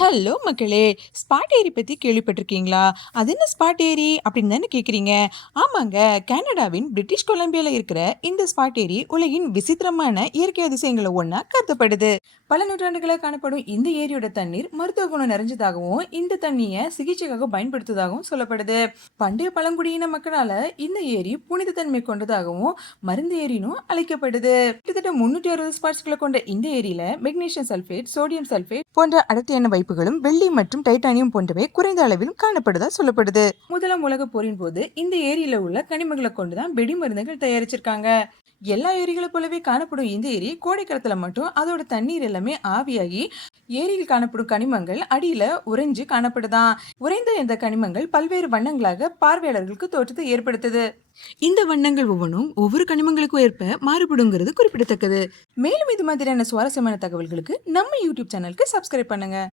Hello மக்களே! Spot ஏரி பத்தி கேள்விப்பட்டிருக்கீங்களா? அது என்ன ஸ்பாட் ஏரி அப்படின்னு தானே கேட்குறீங்க. ஆமாங்க. கனடாவின் பிரிட்டிஷ் கொலம்பியால இருக்கிற இந்த ஸ்பாட் ஏரி உலகின் விசித்திரமான இயற்கை அதிசயங்கள்ல ஒண்ணா கருதப்படுது. பல நூற்றாண்டுகளா காணப்படும் இந்த ஏரியோட தண்ணீர் மருத்துவ குணம் நிறைஞ்சதாகவும், இந்த தண்ணிய சிகிச்சைக்காக பயன்படுத்துவதாகவும் சொல்லப்படுது. பண்டைய பழங்குடியின மக்களால இந்த ஏரி புனித தன்மை கொண்டதாகவும், மருந்து ஏரினும் அழைக்கப்படுது. கிட்டத்தட்ட 360 ஸ்பாட்ஸ்களை கொண்ட இந்த ஏரியில மெக்னீசியம் சல்பேட், சோடியம் சல்பேட் போன்ற அடர்த்தியான வைப்புகளும், வெள்ளி மற்றும் டைட்டானியம் போன்றவை குறைந்த அளவிலும் காணப்படுதா சொல்லப்படுது. முதலாம் உலக போரின் போது இந்த ஏரியில உள்ள கனிமங்களை கொண்டுதான் வெடி மருந்துகள் தயாரிச்சிருக்காங்க. எல்லா ஏரிகளை போலவே காணப்படும் இந்த ஏரி கோடை காலத்துல மட்டும் அதோட தண்ணீர் எல்லாமே ஆவியாகி ஏரியில் காணப்படும் கனிமங்கள் அடியில உறைஞ்சு காணப்படுதாம். உறைந்த இந்த கனிமங்கள் பல்வேறு வண்ணங்களாக பார்வையாளர்களுக்கு தோற்றத்தை ஏற்படுத்துது. இந்த வண்ணங்கள் ஒவ்வொன்றும் ஒவ்வொரு கனிமங்களுக்கும் ஏற்ப மாறுபடுங்கிறது குறிப்பிடத்தக்கது. மேலும் இது மாதிரியான சுவாரஸ்யமான தகவல்களுக்கு நம்ம யூடியூப் சேனலுக்கு சப்ஸ்கிரைப் பண்ணுங்க.